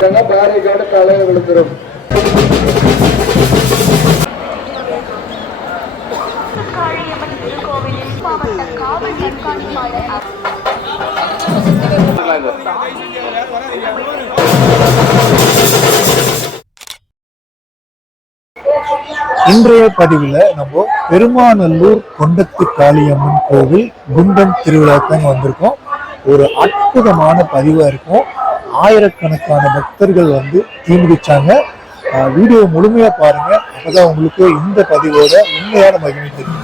Barricade தலையில் விழுந்துடும். இன்றைய பதிவுல நம்ம பெருமாநல்லூர் கொண்டத்து காளியம்மன் கோவில் குண்டம் திருவிழாக்கு வந்திருக்கோம். ஒரு அற்புதமான பதிவா இருக்கும். ஆயிரக்கணக்கான பக்தர்கள் தீமிதிச்சாங்க. வீடியோ முழுமையா பாருங்க, அப்பதான் உங்களுக்கு இந்த பதிவோட உண்மையான மகிமை தெரியும்.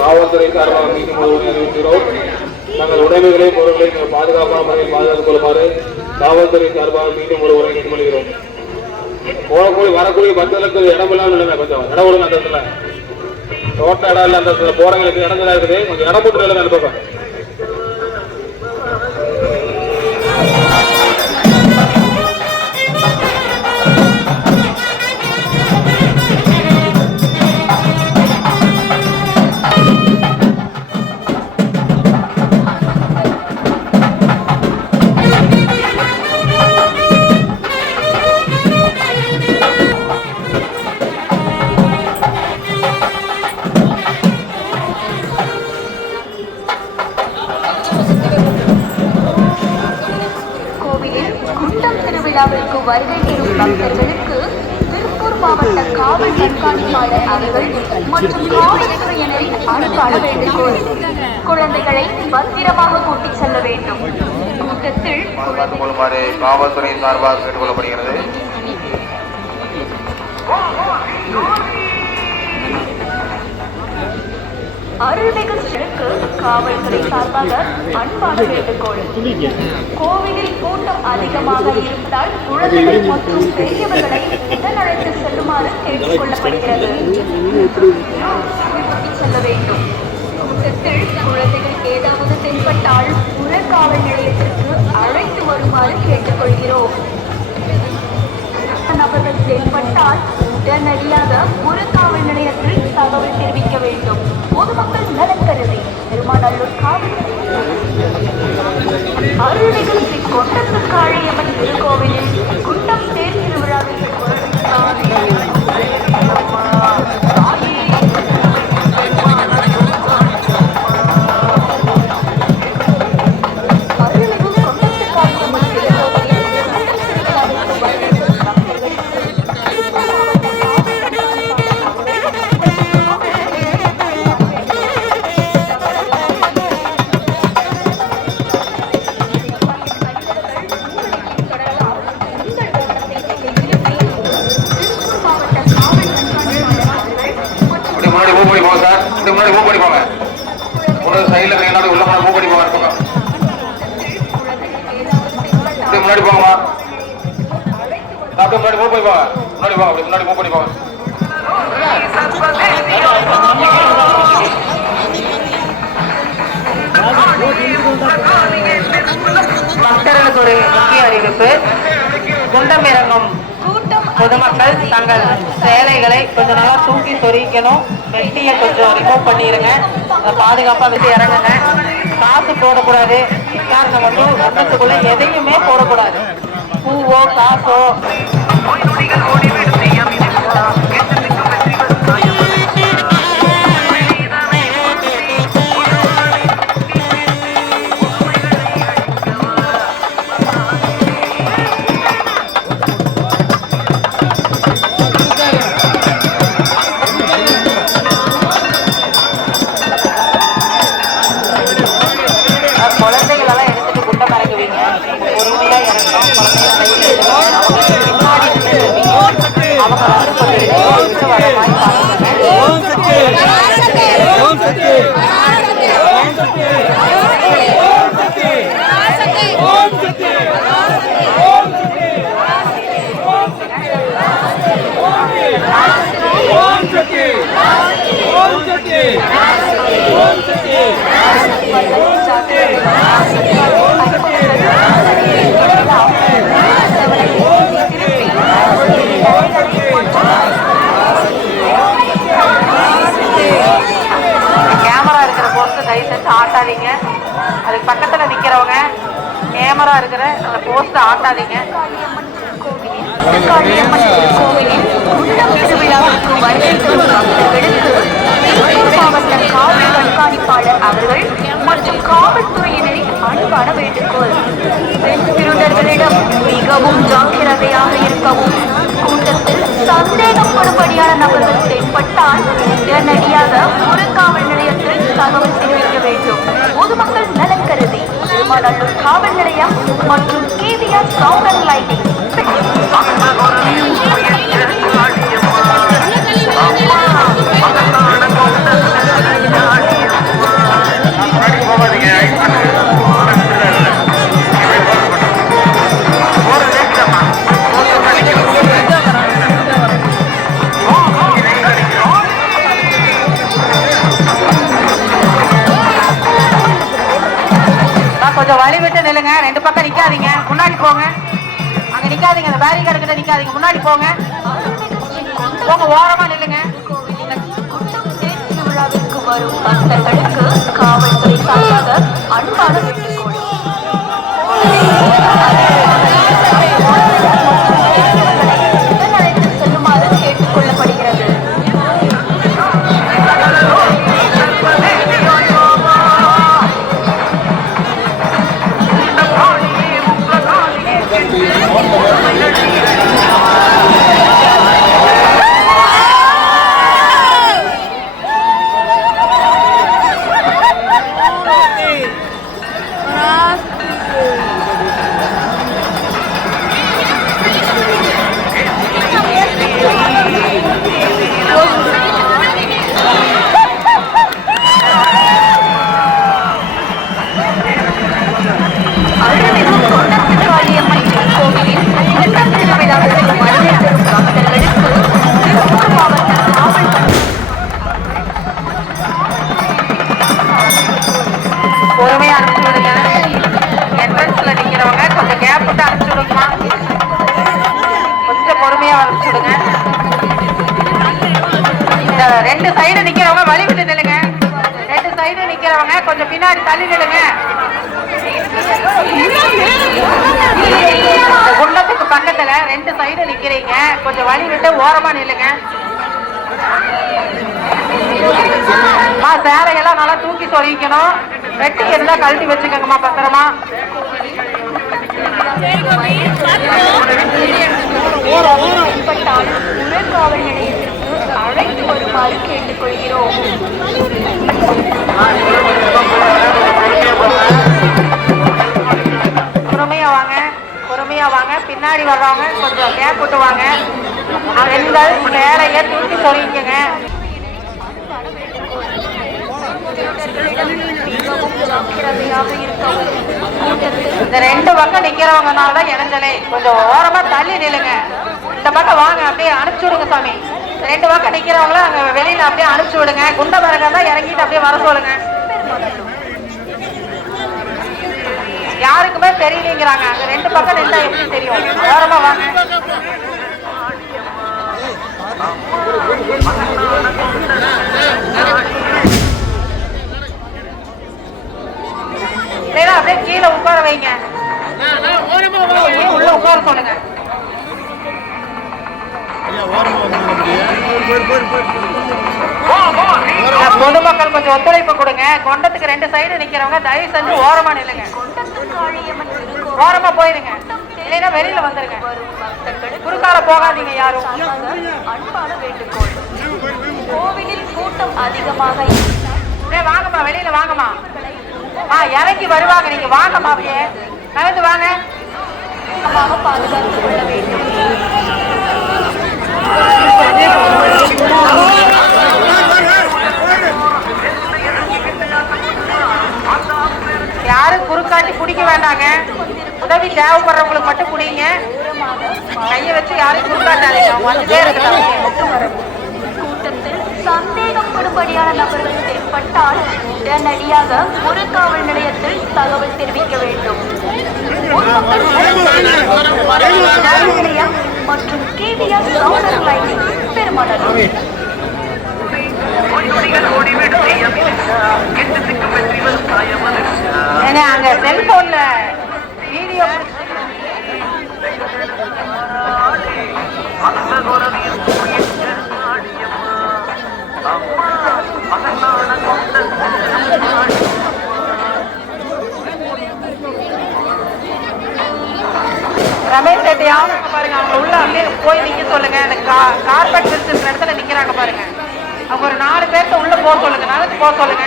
காவல்துறை சார்பாக மீண்டும் அறிவிக்கிறோம். தங்கள் உடைமைகளை பொருட்களை பாதுகாப்பான முறையில் பாதுகாத்துக் கொள்ளுமாறு காவல்துறை சார்பாக மீண்டும் ஒரு உரை கேட்டுக்கொள்கிறோம். போகக்கூடிய வரக்கூடிய பஸ்களுக்கு இடம் இல்லாமல் இல்லைங்க, கொஞ்சம் இடம் கொடுங்க. அந்த இடத்துல தோட்ட இடம் இல்லை, அந்த இடத்துல போறவங்களுக்கு இடம் தான் இருக்குது, கொஞ்சம் இடம் போட்டு இல்லைங்க அந்த பக்கம். வருகை தரும் பக்தர்களுக்கு திருப்பூர் மாவட்ட காவல் கண்காணிப்பாளர் அவர்கள் மற்றும் காவல்துறையினரின் அன்பான வேண்டுகோள். குழந்தைகளை பத்திரமாக கூட்டிச் செல்ல வேண்டும். கூட்டத்தில் காவல்துறை சார்பாக கேட்டுக்கொள்ளப்படுகிறது. அருள்மிகு காவல்துறை சார்பாக அன்பான வேண்டுகோள். கோவிலில் கூட்டம் அதிகமாக இருப்பதால் குழந்தைகள் மற்றும் பெரியவர்களை உடன் அழைத்து செல்லுமாறு கேட்டுக் கொள்ளப்படுகிறது. செல்ல வேண்டும். கூட்டத்தில் குழந்தைகள் ஏதாவது தென்பட்டால் புறக்காவல் நிலையத்திற்கு அழைத்து வருமாறு கேட்டுக்கொள்கிறோம். நபர்கள் தென்பட்டால் உடனடியாக புறக்காவல் நிலையத்தில் தகவல் தெரிவிக்க வேண்டும். பொதுமக்கள் நலன் கருதி பெருமாநல்லூர் காவல் அருள்மிகு ஸ்ரீ கொண்டத்து காளியம்மன் திருக்கோவிலில் குண்டம் தேர் திருவிழாவில் முன்னாடி மூவ் பண்ணி போங்க. முன்னாடி சைடுல இருக்கீங்க உள்ள போனா மூவ் பண்ணி போங்க. முன்னாடி போங்கம்மா. அப்படியே முன்னாடி மூவ் பண்ணி போங்க. முன்னாடி போங்க. அப்படி முன்னாடி மூவ் பண்ணி போங்க. மக்களுக்கு ஒரு முக்கிய அறிவிப்பு. குண்டம் இறங்கும் பொதுமக்கள் தங்கள் சேலைகளை கொஞ்சம் நல்லா தூக்கி சொரிக்கணும். வெட்டியை கொஞ்சம் ரிமூவ் பண்ணிடுங்க. பாதுகாப்பா வச்சு இறங்குங்க. காசு போடக்கூடாது. காரணம் மட்டும் குண்டத்துக்குள்ள எதையுமே போடக்கூடாது. பூவோ காசோ குழந்தைகளெல்லாம் எடுத்துட்டு குண்டம் இறங்குவீங்க. பொறுமையா இறங்கணும். அவங்க வந்து வர மாதிரி கேமரா இருக்கிற போஸ்ட் தயவு செஞ்சு ஆட்டாதீங்க. அதுக்கு பக்கத்துல நிக்கிறவங்க கேமரா இருக்கிற அந்த போஸ்ட் ஆட்டாதீங்க. கோவிலில் குண்டம் திருவிழாவுக்கு வருகை தரும் பக்தர்களுக்கு திருப்பூர் மாவட்ட காவல் கண்காணிப்பாளர் அவர்கள் மற்றும் காவல்துறையினரின் அன்பான வேண்டுகோள். பெண் திருடர்களிடம் மிகவும் ஜாக்கிரதையாக இருக்கவும், கூட்டத்தில் சந்தேகப்படும்படியான நபர்கள் தென்பட்டால் உடனடியாக புறக்காவல் நிலையத்தில் தகவல் தெரிவிக்க வேண்டும். பொதுமக்கள் நலன் கருதி திருமாநல்லூர் காவல் நிலையம் மற்றும் கேவிஆர் சவுண்ட் அண்ட் லைட்டிங். கொஞ்சம் வழி விட்டு நில்லுங்க. ரெண்டு பக்கம் நிக்காதீங்க. முன்னாடி போங்க. அங்க நிக்காதீங்க. அந்த பேரிகார்டு கிட்ட நிக்காதீங்க. முன்னாடி போங்க. போங்க, ஓரமா நில்லுங்க. திருவிழாவிற்கு வரும் பக்தர்களுக்கு காவல்துறை சார்பாக அன்பான வேண்டுகோள். அழைத்து செல்லுமாறு கேட்டுக் கொள்ளப்படுகிறது. பொறுமையா அனுப்பிச்சு விடுங்க. என்ட்ரன்ஸ்ல நிக்கிறவங்க கொஞ்சம் கேப் விட்டு அனுப்பிச்சு விடுங்கம்மா. கொஞ்சம் பொறுமையா அனுப்பிச்சு விடுங்க. இந்த ரெண்டு சைடு நிக்கிறவங்க வழி விட்டு நில்லுங்க. ரெண்டு சைடு நிக்கிறவங்க கொஞ்சம் பின்னாடி தள்ளி நில்லுங்க. இந்த குண்டத்துக்கு பக்கத்துல ரெண்டு சைடு நிக்கிறீங்க. கொஞ்சம் வழி விட்டு ஓரமா நில்லுங்க. சேலையெல்லாம் நல்லா தூக்கி சொரிக்கணும். வெட்டி இருந்தா கழட்டி வச்சுக்கோங்கம்மா பத்திரமா. புறக்காவல் நிலையத்திற்கு அழைத்து வருமாறு கேட்டுக்கொள்கிறோம். பொறுமையா வாங்க, பொறுமையா வாங்க. பின்னாடி வர்றவங்க கொஞ்சம் கேப் விட்டு வாங்க. பெண்கள் சேலைய தூக்கி சொரிக்கங்க. பக்தர்களிடம் மிகவும் ஜாக்கிரதையாக இருக்கவும். கூட்டத்தில் இந்த ரெண்டு பக்கம் நிக்கிறவங்கனால தான் இடைஞ்சலே. கொஞ்சம் ஓரமா தள்ளி நில்லுங்க. இந்த பக்கம் வாங்க, அப்படியே அனுப்பிச்சு விடுங்க சாமி. ரெண்டு பக்கம் நிக்கிறவங்கள அங்க வெளியில அப்படியே அனுப்பிச்சு விடுங்க. குண்ட மரங்க தான் இறங்கிட்டு அப்படியே வர சொல்லுங்க. யாருக்குமே தெரியலங்கிறாங்க. அங்க ரெண்டு பக்கம் நின்றா எப்படி தெரியும்? ஓரமா வாங்க. இல்லைன்னா அப்படியே கீழே உட்கார வைங்க. உள்ள உட்கார சொல்லுங்க. பொதுமக்கள் கொஞ்சம் ஒத்துழைப்பு கொடுங்க. கொண்டத்துக்கு ரெண்டு சைடு நிக்கிறவங்க தயவு செஞ்சு ஓரமா நில்லுங்க. ஓரமா போயிருங்க, இல்லைன்னா வெளியில வந்துருங்க. குறுக்கால போகாதீங்க யாரும். அன்பான வேண்டுகோள். கோவிலில் கூட்டம் அதிகமாக வாங்கம்மா, வெளியில வாங்கம்மா. இறங்கி வருவாங்க, நீங்க வாங்கம்மா. அப்படியே நகர்ந்து வாங்க. பாதுகாத்துக் கொள்ள வேண்டும். யாரும் குறுக்காட்டி குடிக்க வேண்டாங்க. உதவி தேவைப்படுறவங்களுக்கு மட்டும் குடிங்க. கையை வச்சு யாரும் குறுக்காட்டாதீங்க. வந்துட்டே இருக்கட்டும். கூட்டத்தில் சந்தேகப்படும்படியான நபர்கள் தென்பட்டால் உடனடியாக ஒரு காவல் நிலையத்தில் தகவல் தெரிவிக்க வேண்டும். நிலையம் மற்றும் KVR சவுண்டர் லைன் பெருமாநல்லூர். அங்க செல்போன்ல வீடியோ ரமேஷ் ரெட்டியா பாருங்க. அவங்க உள்ள அப்படியே போய் நிக்க சொல்லுங்க. அந்த கார்பெட் விரிச்சிருக்கிற இடத்துல நிக்கிறாங்க பாருங்க. அவங்க ஒரு 4 பேர்த்த உள்ள போக சொல்லுங்க. நடந்து போக சொல்லுங்க.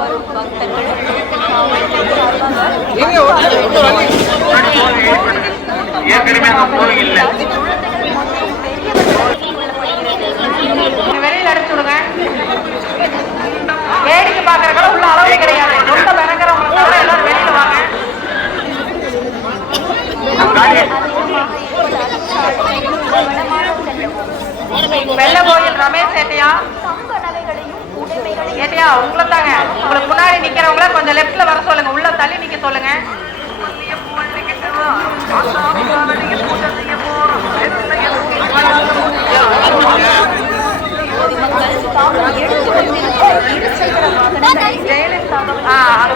வரும் பக்தர்கள் வெளியில அடிச்சு விடுங்க. வேடிக்கை பாக்குறதுல உள்ள அளவு கிடையாது. ரொம்ப இறங்குறவங்க தவிர எல்லாரும் வெளியில வாங்க. வெள்ள கோயில் ரமேஷ் ஏட்டியா ஏட்டியா உங்களை தாங்க. உங்களுக்கு முன்னாடி நிக்கிறவங்கள கொஞ்சம் லெப்ட்ல வர சொல்லுங்க. உள்ள தள்ளி நிக்க சொல்லுங்க.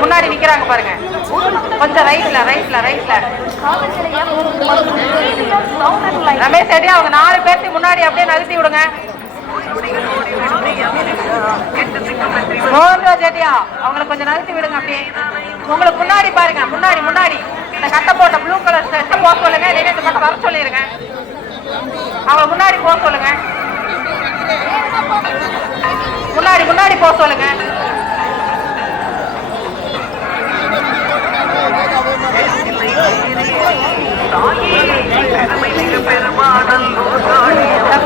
முன்னாடி நிக்கிறாங்க பாருங்க. கொஞ்சம் ரைட்ல ரைட்ல ரைட்ல ரமேஷ் ஏட்டியா அவங்க 4 பேர்த்துக்கு முன்னாடி அப்படியே நகர்த்தி விடுங்க. மோகன்ராஜ் ஏட்டியா அவங்களை கொஞ்சம் நகர்த்தி விடுங்க. அப்படியே உங்களுக்கு முன்னாடி பாருங்க. முன்னாடி முன்னாடி இந்த கட்டை போட்ட ப்ளூ கலர் ஷர்ட் போக சொல்லுங்க. இல்லைன்னா இந்த பக்கம் வர சொல்லிருங்க. அவங்க முன்னாடி போக சொல்லுங்க. முன்னாடி முன்னாடி போக சொல்லுங்க.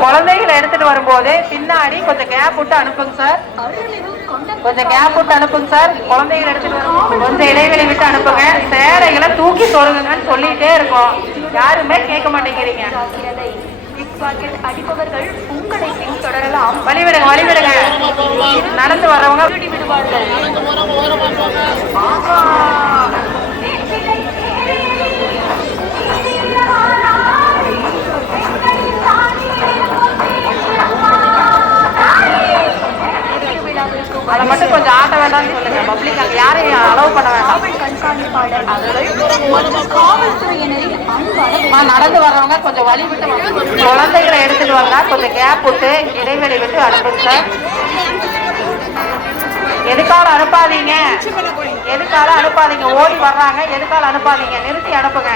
குழந்தைகளை எடுத்துட்டு வரும்போது பின்னாடி கொஞ்சம் கேப் விட்டு அனுப்புங்க சார். கொஞ்சம் கேப் விட்டு அனுப்புங்க சார். குழந்தைகளை எடுத்துட்டு வரும்போது கொஞ்சம் இடைவெளி விட்டு அனுப்புங்க. சேலைகளை தூக்கி சொருங்குங்கன்னு சொல்லிட்டே இருக்கோம். யாருமே கேட்க மாட்டேங்கிறீங்க. அடிப்பவர்கள் உங்களை பின்தொடரலாம். வழிவிடுங்க வழிவிடுங்க. நடந்து வர்றவங்க விடுவார்கள். அதை மட்டும் கொஞ்சம் ஆட்ட வேண்டாம்னு சொல்லுங்க. பப்ளிக் அங்க யாரையும் அலோவ் பண்ண வேண்டாம். கண்காணிப்பாளர் அவர்கள் மற்றும் காவல்துறையினரின் அன்பான நடந்து வர்றவங்க கொஞ்சம் வழி விட்டு குழந்தைகளை எடுத்துட்டு வந்தா கொஞ்சம் கேப் விட்டு இடைவெளி விட்டு அனுப்புங்க சார். எதுக்கால அனுப்பாதீங்க. எதுக்கால அனுப்பாதீங்க. ஓடி வர்றாங்க. எதுக்கால அனுப்பாதீங்க. நிறுத்தி அனுப்புங்க.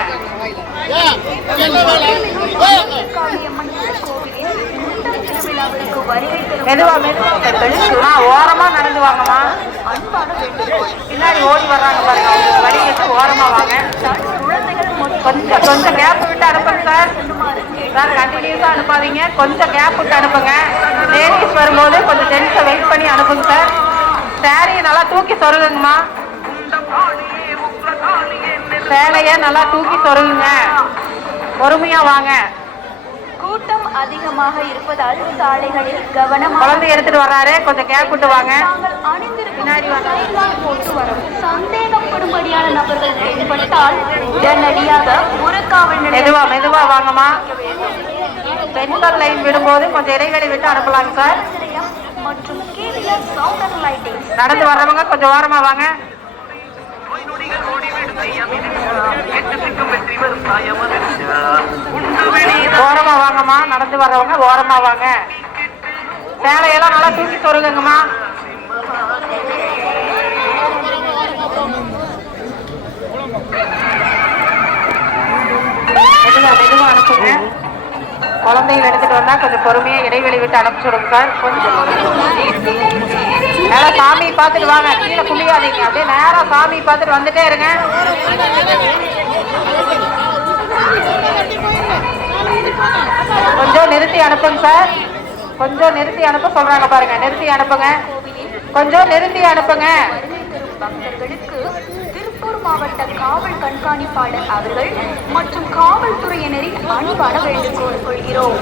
மெதுவா மெதுவா ஓரமா நடந்து வாங்கம்மா. பின்னாடி ஓடி வர்றாங்க பாருங்க. வழி விட்டு ஓரமா வாங்க. கொஞ்சம் கொஞ்சம் கேப் விட்டு அனுப்புங்க சார். சார் கண்டினியூஸா அனுப்பாதீங்க, கொஞ்சம் கேப் விட்டு அனுப்புங்க. லேடிஸ் வரும்போது கொஞ்சம் ஜென்ஸை வெயிட் பண்ணி அனுப்புங்க சார். சேரீயை நல்லா தூக்கி சொருகுங்கம்மா, சேலையை நல்லா தூக்கி சொருகுங்க, பொறுமையா வாங்க. கூட்டம் அதிகமாக இருப்பதால் சாலைகளில் கவனமாக குழந்தை எடுத்துட்டு வர்றாரு, கொஞ்சம் கேப் விட்டு வாங்க. தாங்கள் அணிந்திருக்கும் சைட்லாக் போட்டு வரும் சந்தேகப்படும்படியான நபர்கள் தென்பட்டால் உடனடியாக புறக்காவல் மெதுவா மெதுவா வாங்கம்மா. பெண்கள் லைன் விடும்போது கொஞ்சம் இடைவெளி விட்டு அனுப்பலாங்க சார். மற்றும் கேவிஆர் சவுண்ட் அண்ட் லைட்டிங். நடந்து வர்றவங்க கொஞ்சம் ஓரமா வாங்க. ஓரமா வாங்கம்மா, நடந்து வர்றவங்க ஓரமா வாங்க. சேலையெல்லாம் நல்லா தூக்கி சொருகுங்கம்மா. மெதுவா அனுப்புங்க. குழந்தைகள் எடுத்துட்டு வந்தா கொஞ்சம் பொறுமையா இடைவெளி விட்டு அனுப்பிச்சு விடுங்க சார். கொஞ்சம் நேரம் சாமியை பார்த்துட்டு வாங்க, கீழே குளியாதீங்க, அப்படியே நேரம் சாமியை பார்த்துட்டு வந்துட்டே இருங்க. கொஞ்சம் நிறுத்தி அனுப்புங்க சார், கொஞ்சம் நிறுத்தி அனுப்ப சொல்றாங்க பாருங்க, நிறுத்தி அனுப்புங்க, கொஞ்சம் நிறுத்தி அனுப்புங்க. பக்தர்களுக்கு திருப்பூர் மாவட்ட காவல் கண்காணிப்பாளர் அவர்கள் மற்றும் காவல்துறையினரின் அன்பான வேண்டுகோள் கொள்கிறோம்.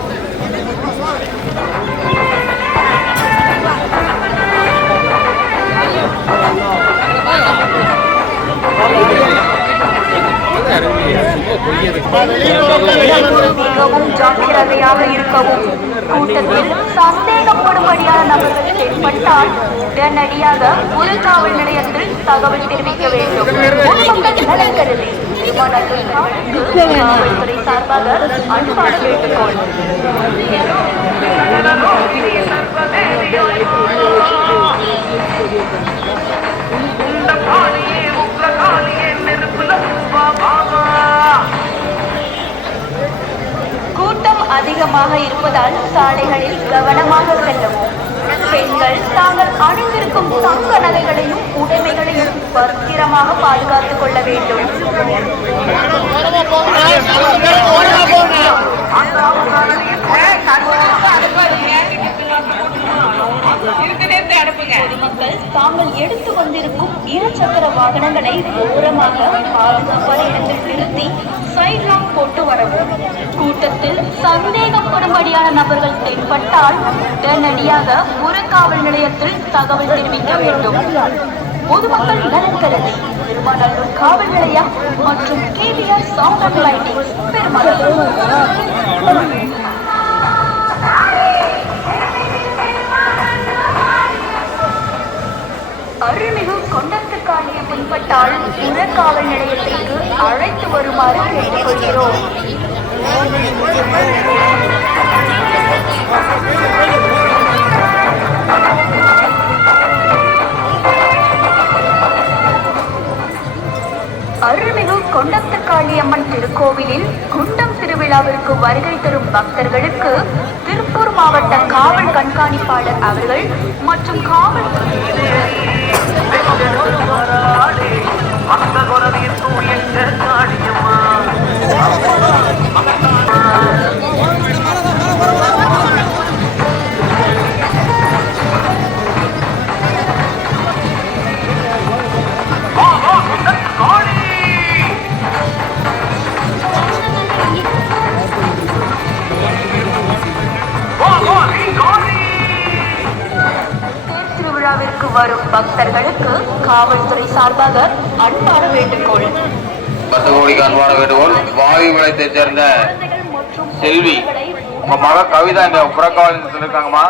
மிகவும் ஜாக்கிரதையாக இருக்கவும். கூட்டத்தில் சந்தேகப்படும்படியான நபர்கள் தென்பட்டால் உடனடியாக ஒரு காவல் நிலையத்தில் தகவல் தெரிவிக்க வேண்டும். பொதுமக்கள் நலன் கருதி திருமணத்தில் காவல்துறை சார்பாக அன்பான வேண்டுகோள். கூட்டம் அதிகமாக இருப்பதால் சாலைகளில் கவனமாக செல்லவும். பெண்கள் தாங்கள் அணிந்திருக்கும் தங்க நகைகளையும் உடைமைகளையும் பத்திரமாக பாதுகாத்துக் கொள்ள வேண்டும். பொதுமக்கள் தாங்கள் எடுத்து வந்திருக்கும் இருசக்கர வாகனங்களை ஓரமாக பாதுகாப்பான இடத்தில் நிறுத்தி சைட்லாக் போட்டு வரவும். கூட்டத்தில் சந்தேகப்படும்படியான நபர்கள் தென்பட்டால் உடனடியாக புறக்காவல் நிலையத்தில் தகவல் தெரிவிக்க வேண்டும். பொதுமக்கள் நலன் கருதி திருமணல்லூர் காவல் நிலையம் மற்றும் கேவிஆர் சவுண்ட் அண்ட் லைட்டிங் பெருமளவு. அருள்மிகு கொண்டத்து காளியை பின்பற்றால் புறக்காவல் நிலையத்திற்கு அழைத்து வருமாறு கேட்டுக்கொள்கிறோம். அருள்மிகு கொண்டத்து காளியம்மன் திருக்கோவிலில் குண்டம் திருவிழாவிற்கு வருகை தரும் பக்தர்களுக்கு திருப்பூர் மாவட்ட காவல் கண்காணிப்பாளர் அவர்கள் மற்றும் காவல் திருவிழாவிற்கு வரும் பக்தர்களுக்கு காவல்துறை சார்பாக அன்பான வேண்டுகோள். 10 கோடிக்கு அன்பான வேண்டுகோள். வாயுவிளையத்தைச் சேர்ந்த செல்வி, உங்க மக கவிதா இங்க புறக்காவல் இருக்காங்கம்மா,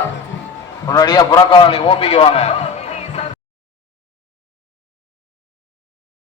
உடனடியா புறக்காவலை ஓபிக்கு வாங்க.